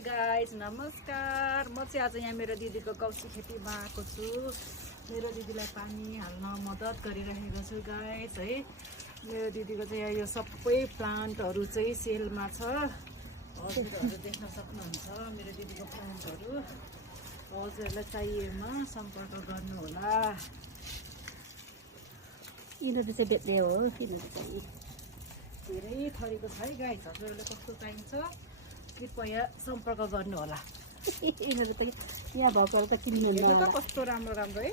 Guys नमस्कार। म चाहिँ आज यहाँ मेरो दिदीको कौसी खेतीमा आएको छु। मेरो दिदीलाई पानी हाल्न मद्दत गरिरहेको छु गाइज है। मेरो दिदीको चाहिँ यो सबै प्लान्टहरू चाहिँ सेलमा छ। हजुरहरू देख्न सक्नुहुन्छ मेरो दिदीको प्लान्टहरू। हजुरहरूलाई चाहिएमा सम्पर्क गर्नुहोला। यिनीहरू चाहिँ बेच्ने हो। यिनीहरू चाहिँ धेरै थरीको छ है गाइज। हजुरहरूलाई कस्तो चाहिन्छ कृपया सम्पर्क गर्नुहोला। यिनीहरू त यहाँ भएकोहरू त किन्नुहुन्न हेर्नु त होला। कस्तो राम्रो राम्रो है।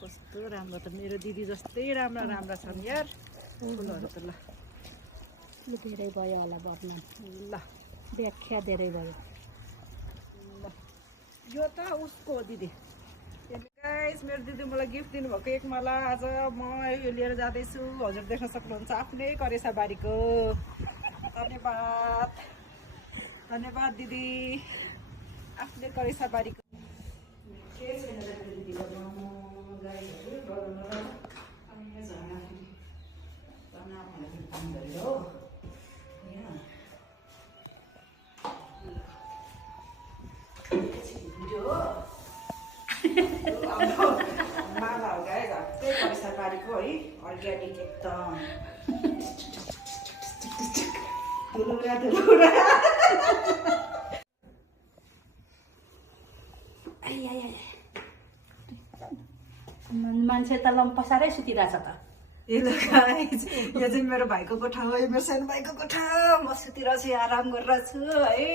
कस्तो राम्रो त मेरो दिदी जस्तै राम्रा राम्रा छन् यार फुलहरू त। ल लु धेरै भयो होला वर्णन, ल व्याख्या धेरै भयो। ल यो त उसको हो दिदी। गाइस मेरो दिदी मलाई गिफ्ट दिनुभएको एक माला आज म यो लिएर जाँदैछु। हजुर देख्न सक्नुहुन्छ आफ्नै करेसा बारीको। धन्यवाद धन्यवाद दिदी, आफ्नै करेसा बारीको। के छैन दिदीको गाईहरू गरौँ अनि यो झर्ना हो माला हो गाई झट्टै पैसा पारेको है। अर्ग्यानिक एकदम धुलुरा धुलुरा। मान्छे त लम्पसारै सुतिरहेछ त। यो गाइस यो चाहिँ मेरो भाइको कोठा हो। यो मेरो सानो भाइको कोठा। म सुतिरहेको छु, आराम गरेर छु है।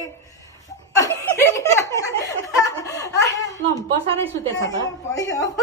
लम्पसारै सुतेछ त। भयो अब